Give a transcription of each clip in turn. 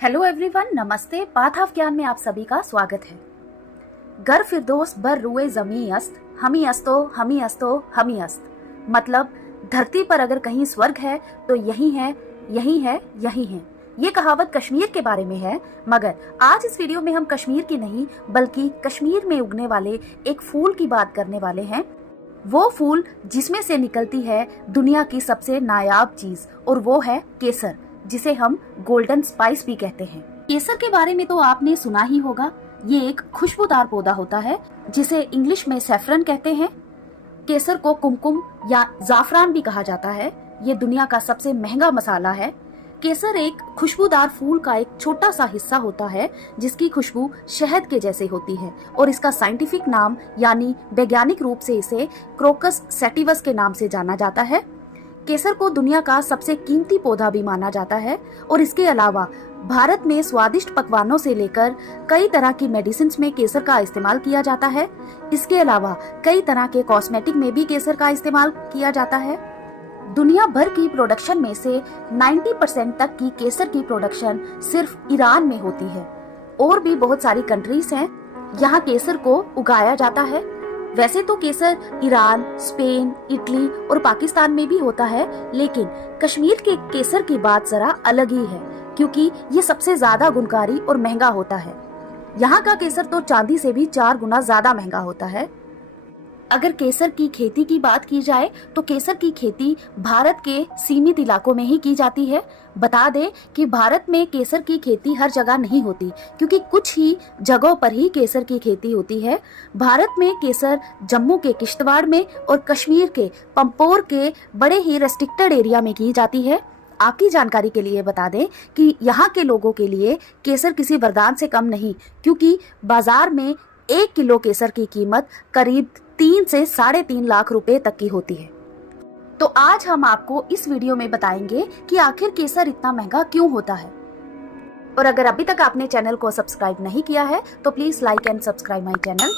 Hello everyone, नमस्ते। Path of ज्ञान में आप सभी का स्वागत है। गर फिरदौस बर रुए जमी अस्त, हमी अस्तो हमी अस्तो हमी अस्त। मतलब धरती पर अगर कहीं स्वर्ग है तो यही है, यही है, यही है। ये कहावत कश्मीर के बारे में है, मगर आज इस वीडियो में हम कश्मीर की नहीं बल्कि कश्मीर में उगने वाले एक फूल की बात करने वाले हैं। वो फूल जिसमें से निकलती है दुनिया की सबसे नायाब चीज, और वो है केसर, जिसे हम गोल्डन स्पाइस भी कहते हैं। केसर के बारे में तो आपने सुना ही होगा। ये एक खुशबूदार पौधा होता है जिसे इंग्लिश में सैफरन कहते हैं। केसर को कुमकुम या जाफरान भी कहा जाता है। ये दुनिया का सबसे महंगा मसाला है। केसर एक खुशबूदार फूल का एक छोटा सा हिस्सा होता है जिसकी खुशबू शहद के जैसे होती है, और इसका साइंटिफिक नाम यानी वैज्ञानिक रूप से इसे क्रोकस सैटिवस के नाम से जाना जाता है। केसर को दुनिया का सबसे कीमती पौधा भी माना जाता है, और इसके अलावा भारत में स्वादिष्ट पकवानों से लेकर कई तरह की मेडिसिन में केसर का इस्तेमाल किया जाता है। इसके अलावा कई तरह के कॉस्मेटिक में भी केसर का इस्तेमाल किया जाता है। दुनिया भर की प्रोडक्शन में से 90% तक की केसर की प्रोडक्शन सिर्फ ईरान में होती है। और भी बहुत सारी कंट्रीज हैं यहाँ केसर को उगाया जाता है। वैसे तो केसर ईरान, स्पेन, इटली और पाकिस्तान में भी होता है, लेकिन कश्मीर के केसर की बात जरा अलग ही है, क्योंकि ये सबसे ज्यादा गुणकारी और महंगा होता है। यहाँ का केसर तो चांदी से भी 4 गुना ज्यादा महंगा होता है। अगर केसर की खेती की बात की जाए तो केसर की खेती भारत के सीमित इलाकों में ही की जाती है। बता दें कि भारत में केसर की खेती हर जगह नहीं होती, क्योंकि कुछ ही जगहों पर ही केसर की खेती होती है। भारत में केसर जम्मू के किश्तवाड़ में और कश्मीर के पंपोर के बड़े ही रेस्ट्रिक्टेड एरिया में की जाती है। आपकी जानकारी के लिए बता दें कि यहाँ के लोगों के लिए केसर किसी वरदान से कम नहीं, क्योंकि बाजार में 1 किलो केसर की कीमत करीब 3 से 3.5 लाख रुपए तक की होती है। तो आज हम आपको इस वीडियो में बताएंगे कि आखिर केसर इतना महंगा क्यों होता है। और अगर अभी तक आपने चैनल को सब्सक्राइब नहीं किया है तो please like and subscribe my channel.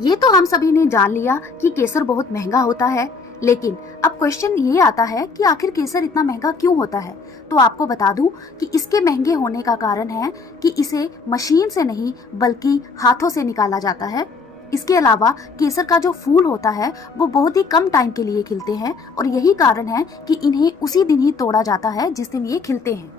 ये तो हम सभी ने जान लिया कि केसर बहुत महंगा होता है, लेकिन अब क्वेश्चन ये आता है कि आखिर केसर इतना महंगा क्यों होता है। तो आपको बता दूं कि इसके महंगे होने का कारण है कि इसे मशीन से नहीं बल्कि हाथों से निकाला जाता है। इसके अलावा केसर का जो फूल होता है वो बहुत ही कम टाइम के लिए खिलते हैं, और यही कारण है कि इन्हें उसी दिन ही तोड़ा जाता है जिस दिन ये खिलते हैं।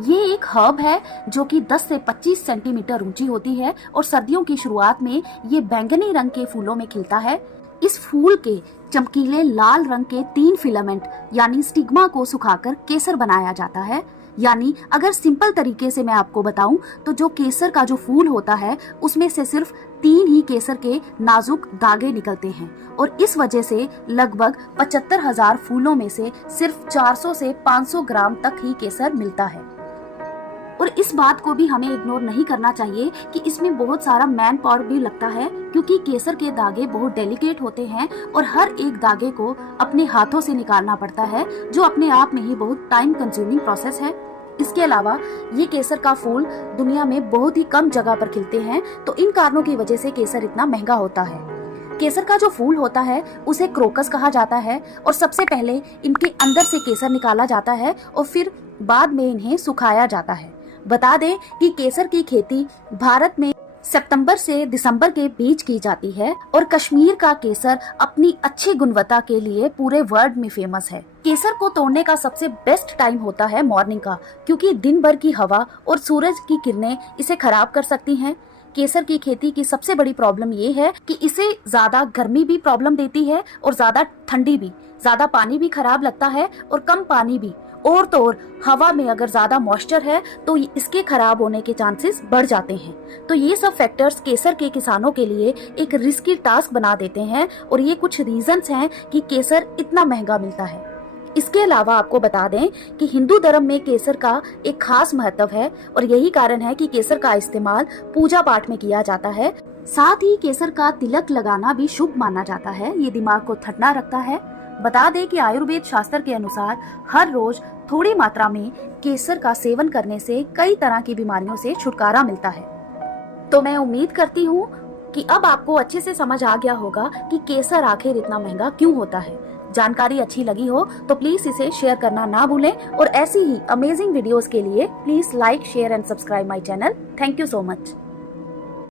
ये एक हर्ब है जो कि 10 से 25 सेंटीमीटर ऊंची होती है, और सर्दियों की शुरुआत में ये बैंगनी रंग के फूलों में खिलता है। इस फूल के चमकीले लाल रंग के 3 फिलामेंट यानी स्टिग्मा को सुखाकर केसर बनाया जाता है। यानी अगर सिंपल तरीके से मैं आपको बताऊं तो जो केसर का जो फूल होता है उसमें से सिर्फ 3 ही केसर के नाजुक धागे निकलते हैं, और इस वजह से लगभग 75,000 फूलों में से सिर्फ 400 से 500 ग्राम तक ही केसर मिलता है। और इस बात को भी हमें इग्नोर नहीं करना चाहिए कि इसमें बहुत सारा मैन पावर भी लगता है, क्योंकि केसर के धागे बहुत डेलिकेट होते हैं और हर एक धागे को अपने हाथों से निकालना पड़ता है, जो अपने आप में ही बहुत टाइम कंज्यूमिंग प्रोसेस है। इसके अलावा ये केसर का फूल दुनिया में बहुत ही कम जगह पर खिलते हैं, तो इन कारणों की वजह से केसर इतना महंगा होता है। केसर का जो फूल होता है उसे क्रोकस कहा जाता है, और सबसे पहले इनके अंदर से केसर निकाला जाता है और फिर बाद में इन्हें सुखाया जाता है। बता दें कि केसर की खेती भारत में सितंबर से दिसंबर के बीच की जाती है, और कश्मीर का केसर अपनी अच्छी गुणवत्ता के लिए पूरे वर्ल्ड में फेमस है। केसर को तोड़ने का सबसे बेस्ट टाइम होता है मॉर्निंग का, क्योंकि दिन भर की हवा और सूरज की किरणें इसे खराब कर सकती हैं। केसर की खेती की सबसे बड़ी प्रॉब्लम ये है कि इसे ज्यादा गर्मी भी प्रॉब्लम देती है और ज्यादा ठंडी भी। ज्यादा पानी भी खराब लगता है और कम पानी भी, और तो और हवा में अगर ज्यादा मॉइस्चर है तो इसके खराब होने के चांसेस बढ़ जाते हैं। तो ये सब फैक्टर्स केसर के किसानों के लिए एक रिस्की टास्क बना देते हैं, और ये कुछ रीजंस हैं कि केसर इतना महंगा मिलता है। इसके अलावा आपको बता दें कि हिंदू धर्म में केसर का एक खास महत्व है, और यही कारण है कि केसर का इस्तेमाल पूजा पाठ में किया जाता है। साथ ही केसर का तिलक लगाना भी शुभ माना जाता है। ये दिमाग को ठंडा रखता है। बता दें कि आयुर्वेद शास्त्र के अनुसार हर रोज थोड़ी मात्रा में केसर का सेवन करने से कई तरह की बीमारियों से छुटकारा मिलता है। तो मैं उम्मीद करती हूँ कि अब आपको अच्छे से समझ आ गया होगा कि केसर आखिर इतना महंगा क्यों होता है। जानकारी अच्छी लगी हो तो प्लीज इसे शेयर करना ना भूलें और ऐसी ही अमेजिंग वीडियोस के लिए please like share and subscribe my channel. Thank you so much.